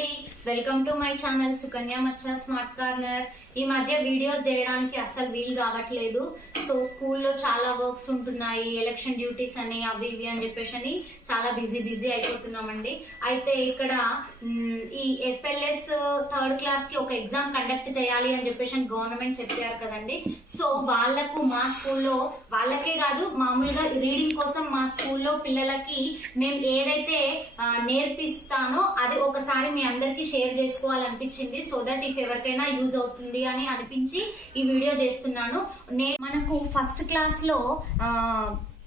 అండి, welcome to my channel Sukanya Maccha smart corner. ఈ మధ్య వీడియోస్ చేయడానికి అస్సలు వీలు కావట్లేదు. సో స్కూల్లో చాలా వర్క్స్ ఉంటున్నాయి, ఎలక్షన్ డ్యూటీస్ అని అవి ఇవి అని చెప్పేసి చాలా బిజీ అయిపోతున్నామండి. అయితే ఇక్కడ ఈ FLS థర్డ్ క్లాస్ కి ఒక ఎగ్జామ్ కండక్ట్ చేయాలి అని చెప్పేసి గవర్నమెంట్ చెప్పారు కదండి. సో వాళ్ళకు మా స్కూల్లో, వాళ్ళకే కాదు మామూలుగా రీడింగ్ కోసం మా స్కూల్లో పిల్లలకి మేము ఏదైతే నేర్పిస్తానో అది ఒకసారి మీ అందరికి షేర్ చేసుకోవాలనిపించింది. సో దట్ ఇఫ్ ఎవరికైనా యూజ్ అవుతుంది అని అనిపించి ఈ వీడియో చేస్తున్నాను. మనకు ఫస్ట్ క్లాస్ లో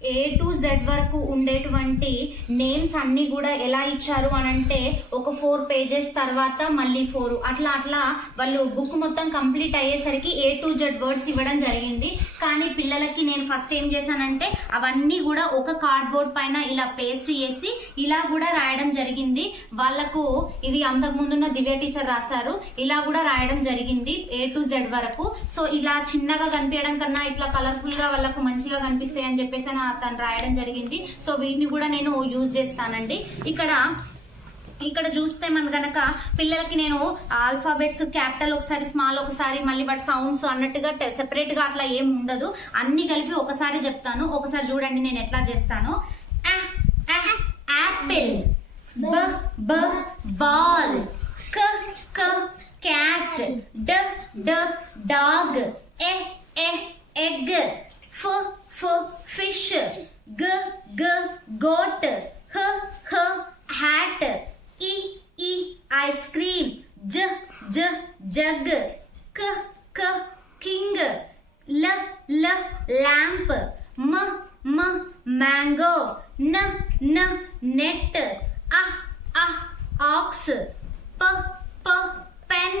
A to Z వరకు ఉండేటువంటి నేమ్స్ అన్ని కూడా ఎలా ఇచ్చారు అని అంటే ఒక 4 pages తర్వాత మళ్ళీ 4 అట్లా వాళ్ళు బుక్ మొత్తం కంప్లీట్ అయ్యేసరికి A to Z వర్డ్స్ ఇవ్వడం జరిగింది. కానీ పిల్లలకి నేను ఫస్ట్ ఏం చేశానంటే అవన్నీ కూడా ఒక కార్డ్బోర్డ్ పైన ఇలా పేస్ట్ చేసి ఇలా కూడా రాయడం జరిగింది. వాళ్ళకు ఇవి అంతకు ముందున్న దివ్య టీచర్ రాశారు, ఇలా కూడా రాయడం జరిగింది A to Z వరకు. సో ఇలా చిన్నగా కనిపించడం కన్నా ఇట్లా కలర్ఫుల్ గా వాళ్ళకు మంచిగా కనిపిస్తాయి అని చెప్పేసి తను రాయడం జరిగింది. సో వీటిని కూడా నేను యూజ్ చేస్తానండి. ఇక్కడ చూస్తే మన గనక పిల్లలకి నేను ఆల్ఫాబెట్స్ క్యాపిటల్ ఒకసారి, స్మాల్ ఒకసారి, మళ్ళీ వాటి సౌండ్స్ అన్నట్టుగా సెపరేట్ గా అట్లా ఏం ఉండదు, అన్ని కలిపి ఒకసారి చెప్తాను. ఒకసారి చూడండి నేను ఎట్లా చేస్తాను. Apple, ball, cat, dog, egg, fish, goat, hat, ice cream, jug, king, lamp, mango, net, ox, pen,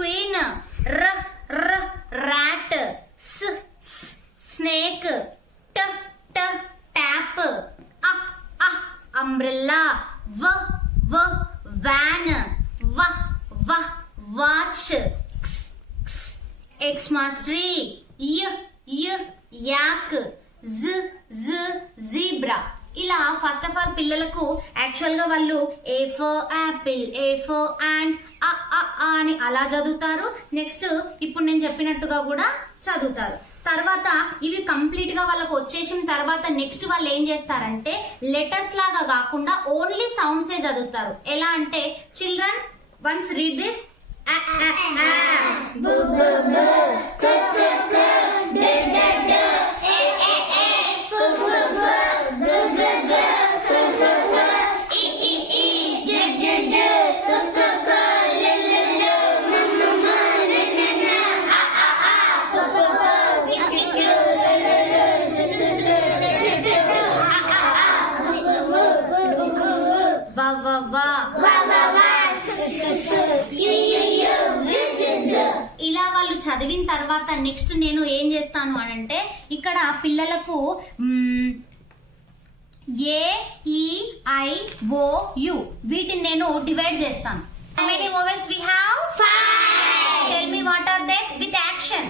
queen, rat, snake, tap, umbrella, van, watch, Xmas tree, yak, zebra. ఇలా ఫస్ట్ ఆఫ్ ఆల్ పిల్లలకు actual గా వాళ్ళు A for apple, A for ant అని అలా చదువుతారు. Next ఇప్పుడు నేను చెప్పినట్టుగా కూడా చదువుతారు. తర్వాత ఇవి కంప్లీట్ గా వాళ్ళకు వచ్చేసిన తర్వాత నెక్స్ట్ వాళ్ళు ఏం చేస్తారంటే లెటర్స్ లాగా కాకుండా ఓన్లీ సౌండ్స్ ఏ చదువుతారు. ఎలా అంటే చిల్డ్రన్ వన్స్ రీడ్ దిస్, ఇలా వాళ్ళు చదివిన తర్వాత నెక్స్ట్ నేను ఏం చేస్తాను అని అంటే ఇక్కడ పిల్లలకు AEIOU వీటిని నేను డివైడ్ చేస్తాను. How many vowels we have? 5. Tell me what are they with action.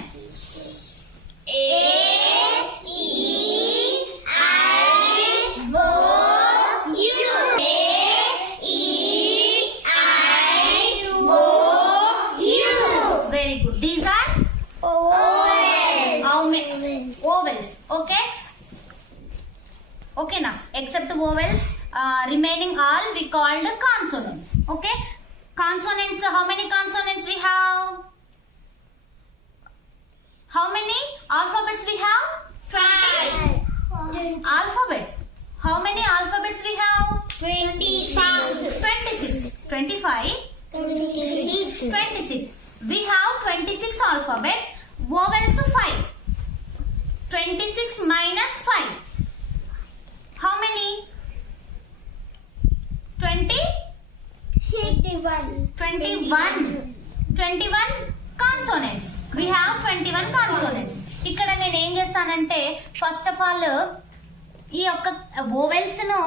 Very good. These are vowels. Okay now, except vowels, remaining all we called consonants. Okay, consonants, how many consonants we have? How many alphabets we have? 5 alphabets. How many alphabets we have? 26. 25, 26. We have 26 alphabets. Vowels 5. 26 minus 5. How many? 21 consonants. We have 21 consonants. ఇక్కడ నేను ఏం చేస్తానంటే first of all ఈ యొక్క vowels ను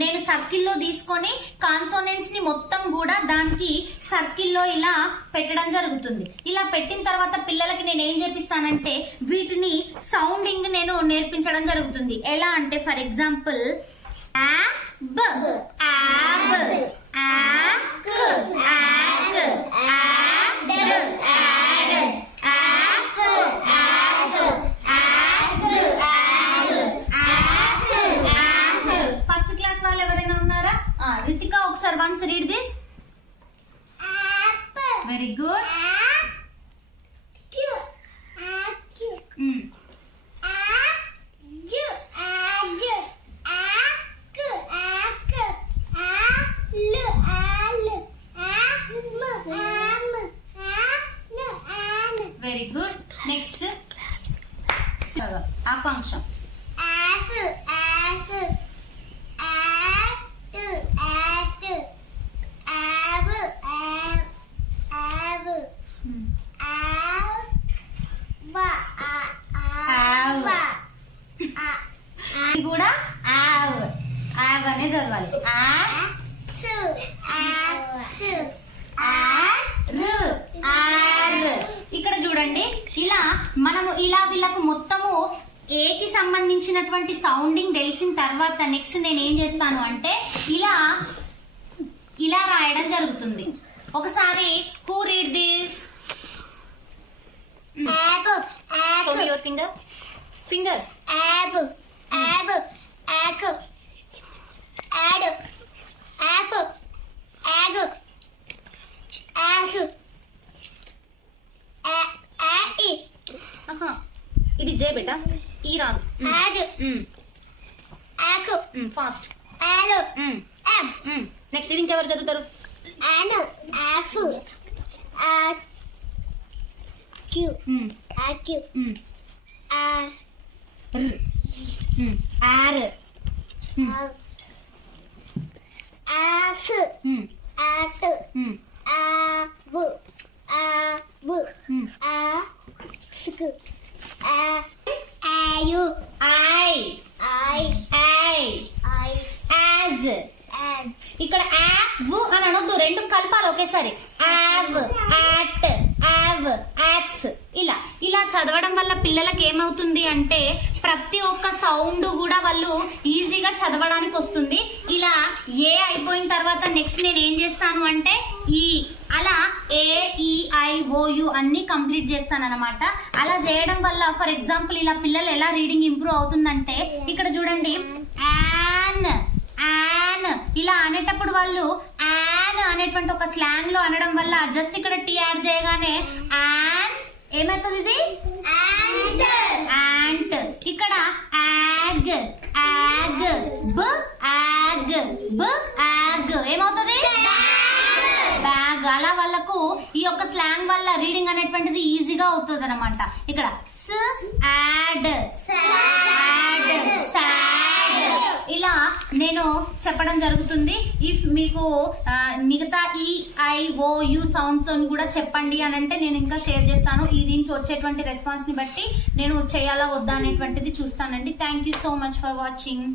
నేను సర్కిల్లో తీసుకొని కాన్సోనెంట్స్ ని మొత్తం కూడా దానికి సర్కిల్లో ఇలా పెట్టడం జరుగుతుంది. ఇలా పెట్టిన తర్వాత పిల్లలకి నేను ఏం చేపిస్తానంటే వీటిని సౌండింగ్ నేను నేర్పించడం జరుగుతుంది. ఎలా అంటే ఫర్ ఎగ్జాంపుల్ యాబ్, యాబ్, రితికా ఒకసారి once read this. Very good. Very good. Next Akanksha. ఇది కూడా ఆవ్ ఆవ్ అనే చదవాలి. ఇక్కడ చూడండి, ఇలా మనము ఇలా వీళ్ళకు మొత్తము ఏకి సంబంధించినటువంటి సౌండింగ్ తెలిసిన తర్వాత నెక్స్ట్ నేను ఏం చేస్తాను అంటే ఇలా ఇలా రాయడం జరుగుతుంది. ఒకసారి who read this? Show me your finger. Finger. Apple. Apple. Apple. Apple. Apple. Apple. Apple. ఇది జే బేటా, ఈ రాదు. ఫాస్ట్. నెక్స్ట్ ఇది ఇంకెవరు చదువుతారు? ఇక్కడ యావ్ అని అనొద్దు, రెండు కలపాలి ఒకేసారి. యావ్, యాట్, యావ్, యాక్స్. ఇలా ఇలా చదవడం వల్ల పిల్లలకి ఏమవుతుంది అంటే ప్రతి ఒక్క సౌండ్ కూడా వాళ్ళు ఈజీగా చదవడానికి వస్తుంది. ఇలా ఏ అయిపోయిన తర్వాత నెక్స్ట్ నేను ఏం చేస్తాను అంటే ఈ అలా AEIOU అన్ని కంప్లీట్ చేస్తాను అనమాట. అలా చేయడం వల్ల ఫర్ ఎగ్జాంపుల్ ఇలా పిల్లలు ఎలా రీడింగ్ ఇంప్రూవ్ అవుతుందంటే ఇక్కడ చూడండి, యాన్ యాన్ ఇలా అనేటప్పుడు వాళ్ళు యాన్ అనేటువంటి ఒక స్లాంగ్ లో అనడం వల్ల జస్ట్ ఇక్కడ టీ యాడ్ చేయగానే యాన్ ఏమవుతుంది? ఇది యాంట్. ఇక్కడ యాగ్ యాగ్ బ్ యాగ్ బ్ యాగ్ ఏమవుతుంది? బ్యాగ్. అలా వాళ్ళకు ఈ యొక్క స్లాంగ్ వల్ల రీడింగ్ అనేటువంటిది ఈజీగా అవుతుంది అనమాట. ఇక్కడ స్ యాడ్ సాడ్ సాడ్ ఇలా నేను చెప్పడం జరుగుతుంది. ఇఫ్ మీకు మిగతా EIOU సౌండ్స్ కూడా చెప్పండి అని అంటే నేను ఇంకా షేర్ చేస్తాను. ఈ దీనికి వచ్చేటువంటి రెస్పాన్స్ ని బట్టి నేను చేయాలా వద్దా అనేటువంటిది చూస్తానండి. Thank you so much for watching.